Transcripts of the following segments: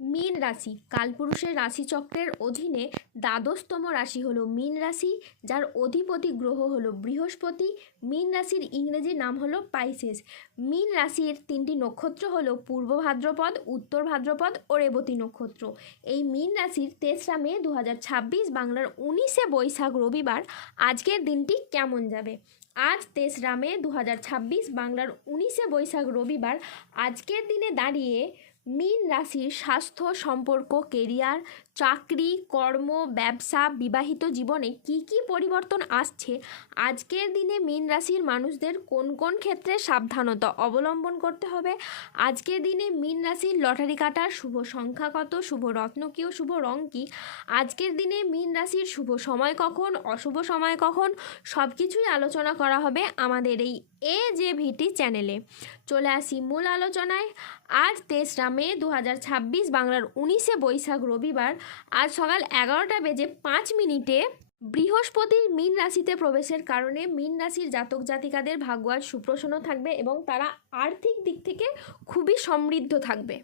মীন রাশি কালপুরুষের রাশিচক্রের অধীনে দ্বাদশতম রাশি হলো মীন রাশি, যার অধিপতি গ্রহ হলো বৃহস্পতি। মীন রাশির ইংরেজি নাম হলো পাইসেস। মীন রাশির তিনটি নক্ষত্র হলো পূর্ব ভাদ্রপদ, উত্তর ভাদ্রপদ ও রেবতী নক্ষত্র। এই মীন রাশির 3রা মে 2026 বাংলার 19শে বৈশাখ রবিবার আজকের দিনটি কেমন যাবে। আজ 3রা মে 2026 বাংলার 19শে বৈশাখ রবিবার আজকের দিনে দাঁড়িয়ে মীন রাশির স্বাস্থ্য, সম্পর্ক, কেরিয়ার, চাকরি, কর্ম, ব্যবসা, বিবাহিত জীবনে কি কি পরিবর্তন আসছে, আজকের দিনে মীন রাশির মানুষদের কোন কোন ক্ষেত্রে সাবধানতা অবলম্বন করতে হবে, আজকের দিনে মীন রাশির লটারি কাটার শুভ সংখ্যা কত, শুভ রত্ন কী ও শুভ রং কী, আজকের দিনে মীন রাশির শুভ সময় কখন, অশুভ সময় কখন, সব কিছুই আলোচনা করা হবে আমাদের এই AJVT চ্যানেলে। চলে আসি মূল আলোচনায়। আজ 3রা মে 2026 বাংলার 19শে বৈশাখ রবিবার আজ সকাল 11:05 বৃহস্পতির মীন রাশিতে প্রবেশের কারণে মীন রাশির জাতক জাতিকাদের ভাগ্য আজ সুপ্রসন্ন থাকবে এবং তারা আর্থিক দিক থেকে খুবই সমৃদ্ধ থাকবে।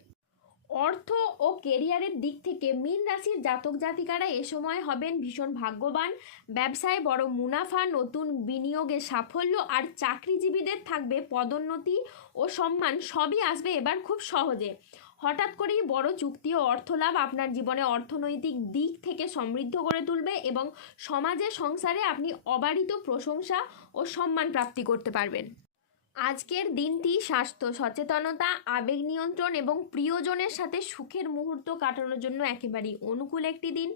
অর্থ ও কেরিয়ারের দিক থেকে মীন রাশির জাতক জাতিকারা এ সময় হবেন ভীষণ ভাগ্যবান। ব্যবসায় বড় মুনাফা, নতুন বিনিয়োগে সাফল্য আর চাকরিজীবীদের থাকবে পদোন্নতি ও সম্মান, সবই আসবে এবার খুব সহজে। হঠাৎ করেই বড় চুক্তি ও অর্থলাভ আপনার জীবনে অর্থনৈতিক দিক থেকে সমৃদ্ধ করে তুলবে এবং সমাজে সংসারে আপনি অবারিত প্রশংসা ও সম্মান প্রাপ্তি করতে পারবেন। আজকের দিনটি স্বাস্থ্য সচেতনতা, আবেগ নিয়ন্ত্রণ এবং প্রিয়জনের সাথে সুখের মুহূর্ত কাটানোর জন্য একেবারেই অনুকূল একটি দিন।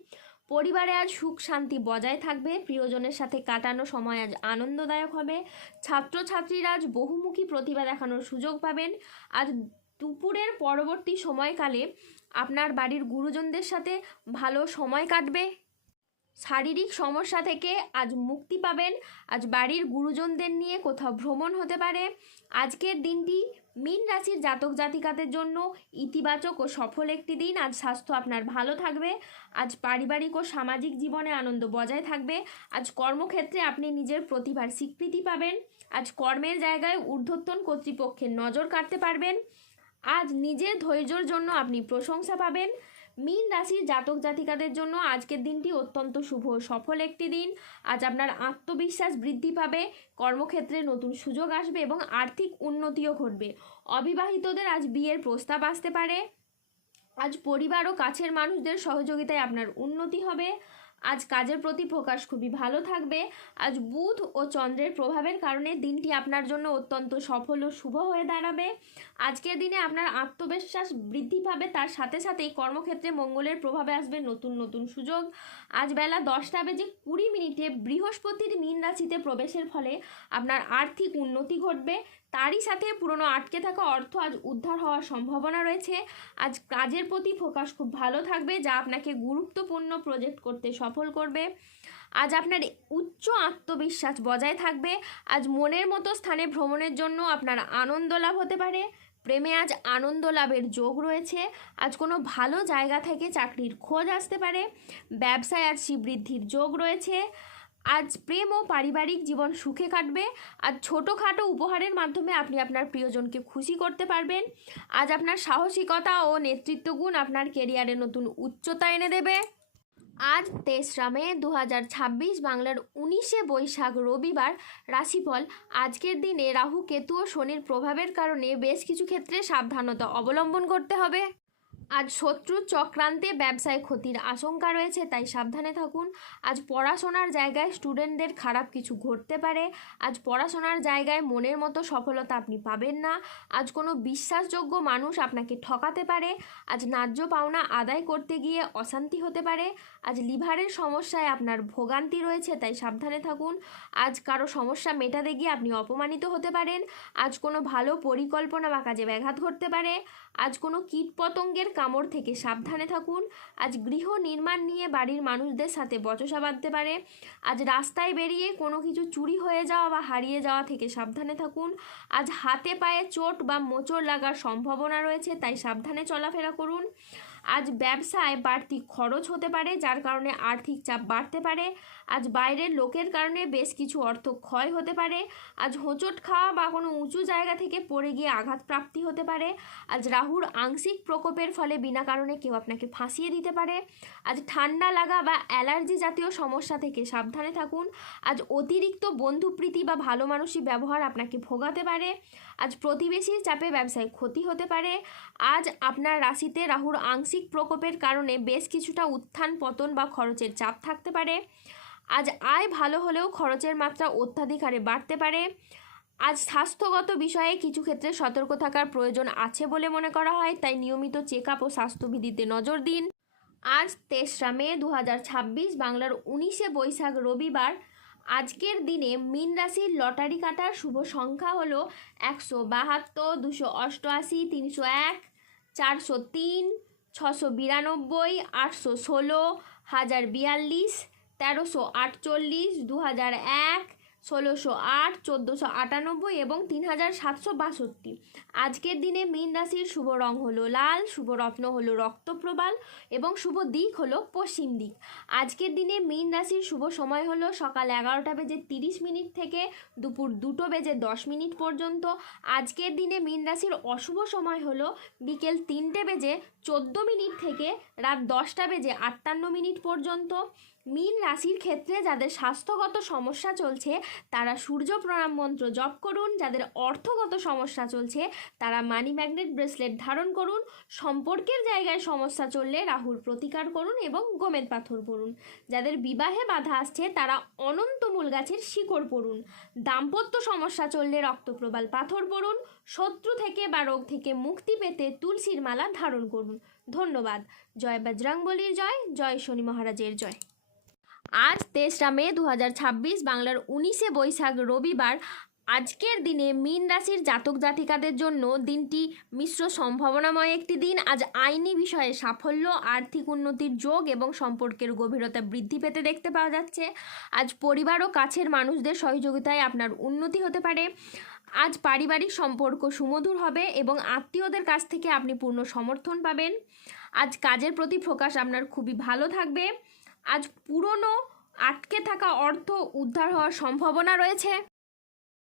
পরিবারে আজ সুখ শান্তি বজায় থাকবে, প্রিয়জনের সাথে কাটানো সময় আজ আনন্দদায়ক হবে। ছাত্রছাত্রীরা আজ বহুমুখী প্রতিভা দেখানোর সুযোগ পাবেন। আজ দুপুরের পরবর্তী সময়কালে আপনার বাড়ির গুরুজনদের সাথে ভালো সময় কাটবে। শারীরিক সমস্যা থেকে আজ মুক্তি পাবেন। আজ বাড়ির গুরুজনদের নিয়ে কোথাও ভ্রমণ হতে পারে। আজকের দিনটি মীন রাশির জাতক জাতিকাদের জন্য ইতিবাচক ও সফল একটি দিন। আজ স্বাস্থ্য আপনার ভালো থাকবে। আজ পারিবারিক ও সামাজিক জীবনে আনন্দ বজায় থাকবে। আজ কর্মক্ষেত্রে আপনি নিজের প্রতিভার স্বীকৃতি পাবেন। আজ কর্মের জায়গায় ঊর্ধ্বতন কর্তৃপক্ষের নজর কাটতে পারবেন। আজ নিজের ধৈর্যের জন্য আপনি প্রশংসা পাবেন। মীন রাশির জাতক জাতিকাদের জন্য আজকের দিনটি অত্যন্ত শুভ ও সফল একটি দিন। আজ আপনার আত্মবিশ্বাস বৃদ্ধি পাবে, কর্মক্ষেত্রে নতুন সুযোগ আসবে এবং আর্থিক উন্নতিও ঘটবে। অবিবাহিতদের আজ বিয়ের প্রস্তাব আসতে পারে। আজ পরিবার ও কাছের মানুষদের সহযোগিতায় আপনার উন্নতি হবে। আজ কাজের প্রতি প্রকাশ খুবই ভালো থাকবে। আজ বুধ ও চন্দ্রের প্রভাবের কারণে দিনটি আপনার জন্য অত্যন্ত সফল ও শুভ হয়ে দাঁড়াবে। আজকের দিনে আপনার আত্মবিশ্বাস বৃদ্ধি পাবে, তার সাথে সাথেই কর্মক্ষেত্রে মঙ্গলের প্রভাবে আসবে নতুন নতুন সুযোগ। আজ বেলা 10:20 বৃহস্পতির মীন রাশিতে প্রবেশের ফলে আপনার আর্থিক উন্নতি ঘটবে। তারই সাথে পুরনো আটকে থাকা অর্থ আজ উদ্ধার হওয়ার সম্ভাবনা রয়েছে। আজ কাজের প্রতি ফোকাস খুব ভালো থাকবে, যা আপনাকে গুরুত্বপূর্ণ প্রজেক্ট করতে সফল করবে। আজ আপনার উচ্চ আত্মবিশ্বাস বজায় থাকবে। আজ মনের মতো স্থানে ভ্রমণের জন্য আপনার আনন্দ লাভ হতে পারে। প্রেমে আজ আনন্দ লাভের যোগ রয়েছে। আজ কোনো ভালো জায়গা থেকে চাকরির খোঁজ আসতে পারে। ব্যবসায় আজ শ্রীবৃদ্ধির যোগ রয়েছে। আজ প্রেম ও পারিবারিক জীবন সুখে কাটবে। আজ ছোটোখাটো উপহারের মাধ্যমে আপনি আপনার প্রিয়জনকে খুশি করতে পারবেন। আজ আপনার সাহসিকতা ও নেতৃত্ব গুণ আপনার কেরিয়ারে নতুন উচ্চতা এনে দেবে। আজ 3রা মে 2026 বাংলার 19শে বৈশাখ রবিবার রাশিফল। আজকের দিনে রাহু, কেতু ও শনির প্রভাবের কারণে বেশ কিছু ক্ষেত্রে সাবধানতা অবলম্বন করতে হবে। আজ শত্রুর চক্রান্তে ব্যবসায় ক্ষতির আশঙ্কা রয়েছে, তাই সাবধানে থাকুন। আজ পড়াশোনার জায়গায় স্টুডেন্টদের খারাপ কিছু ঘটতে পারে। আজ পড়াশোনার জায়গায় মনের মতো সফলতা আপনি পাবেন না। আজ কোনো বিশ্বাসযোগ্য মানুষ আপনাকে ঠকাতে পারে। আজ ন্যায্য পাওনা আদায় করতে গিয়ে অশান্তি হতে পারে। আজ লিভারের সমস্যায় আপনার ভোগান্তি রয়েছে, তাই সাবধানে থাকুন। আজ কারো সমস্যা মেটাতে গিয়ে আপনি অপমানিত হতে পারেন। আজ কোনো ভালো পরিকল্পনা বা কাজে ব্যাঘাত ঘটতে পারে। আজ কোনো কীটপতঙ্গের কামড় থেকে সাবধানে থাকুন। আজ গৃহ নির্মাণ নিয়ে বাড়ির মানুষদের সাথে বচসা বাঁধতে পারে। আজ রাস্তায় বেরিয়ে কোনো কিছু চুরি হয়ে যাওয়া বা হারিয়ে যাওয়া থেকে সাবধানে থাকুন। আজ হাতে পায়ে চোট বা মোচড় লাগার সম্ভাবনা রয়েছে, তাই সাবধানে চলাফেরা করুন। আজ ব্যবসায় বাড়তি খরচ হতে পারে, যার কারণে আর্থিক চাপ বাড়তে পারে। আজ বাইরের লোকের কারণে বেশ কিছু অর্থ ক্ষয় হতে পারে। আজ হোঁচট খাওয়া বা কোনো উঁচু জায়গা থেকে পড়ে গিয়ে আঘাত প্রাপ্তি হতে পারে। আজ রাহুর আংশিক প্রকোপের ফলে বিনা কারণে কেউ আপনাকে ফাঁসিয়ে দিতে পারে। আজ ঠান্ডা লাগা বা অ্যালার্জি জাতীয় সমস্যা থেকে সাবধানে থাকুন। আজ অতিরিক্ত বন্ধুপ্রীতি বা ভালো মানসিক ব্যবহার আপনাকে ভোগাতে পারে। আজ প্রতিবেশীর চাপে ব্যবসায় ক্ষতি হতে পারে। আজ আপনার রাশিতে রাহুর আংশিক প্রকোপের কারণে বেশ কিছুটা উত্থান পতন বা খরচের চাপ থাকতে পারে। আজ আয় ভালো হলেও খরচের মাত্রা অত্যাধিক হারে বাড়তে পারে। আজ স্বাস্থ্যগত বিষয়ে কিছু ক্ষেত্রে সতর্ক থাকার প্রয়োজন আছে বলে মনে করা হয়, তাই নিয়মিত চেক আপ ও স্বাস্থ্যবিধিতে নজর দিন। আজ 3রা মে 2026, বাংলার 19শে বৈশাখ রবিবার। আজকের দিনে মীন রাশির লটারি কাটার শুভ সংখ্যা হলো 172, 288, 301, 403, 692, 816, 1042, 1348, 2001, 1608, 1498 এবং 3762। আজকের দিনে মীন রাশির শুভ রং হলো লাল, শুভ রত্ন হলো রক্তপ্রবাল এবং শুভ দিক হলো পশ্চিম দিক। আজকের দিনে মীন রাশির শুভ সময় হলো সকাল 11:30 থেকে দুপুর 2:10 পর্যন্ত। আজকের দিনে মীন রাশির অশুভ সময় হলো বিকেল 3:14 থেকে রাত 10:58 পর্যন্ত। মীন রাশির ক্ষেত্রে যাদের স্বাস্থ্যগত সমস্যা চলছে তারা সূর্য প্রণাম মন্ত্র জপ করুন। যাদের অর্থগত সমস্যা চলছে তারা মানি ম্যাগনেট ব্রেসলেট ধারণ করুন। সম্পর্কের জায়গায় সমস্যা চললে রাহুর প্রতিকার করুন এবং গোমেদ পাথর পড়ুন। যাদের বিবাহে বাধা আসছে তারা অনন্তমূল গাছের শিকড় পড়ুন। দাম্পত্য সমস্যা চললে রক্তপ্রবাল পাথর পড়ুন। শত্রু থেকে বা রোগ থেকে মুক্তি পেতে তুলসীর মালা ধারণ করুন। ধন্যবাদ। জয় বজরংবলীর জয়, জয় শনি মহারাজের জয়। আজ 3রা মে 2026, বাংলার 19শে বৈশাখ রবিবার। আজকের দিনে মীন রাশির জাতক জাতিকাদের জন্য দিনটি মিশ্র সম্ভাবনাময় একটি দিন। আজ আইনি বিষয়ে সাফল্য, আর্থিক উন্নতির যোগ এবং সম্পর্কের গভীরতা বৃদ্ধি পেতে দেখতে পাওয়া যাচ্ছে। আজ পরিবার ও কাছের মানুষদের সহযোগিতায় আপনার উন্নতি হতে পারে। আজ পারিবারিক সম্পর্ক সুমধুর হবে এবং আত্মীয়দের কাছ থেকে আপনি পূর্ণ সমর্থন পাবেন। আজ কাজের প্রতি ফোকাস আপনার খুবই ভালো থাকবে। আজ পুরনো আটকে থাকা অর্থ উদ্ধার হওয়ার সম্ভাবনা রয়েছে।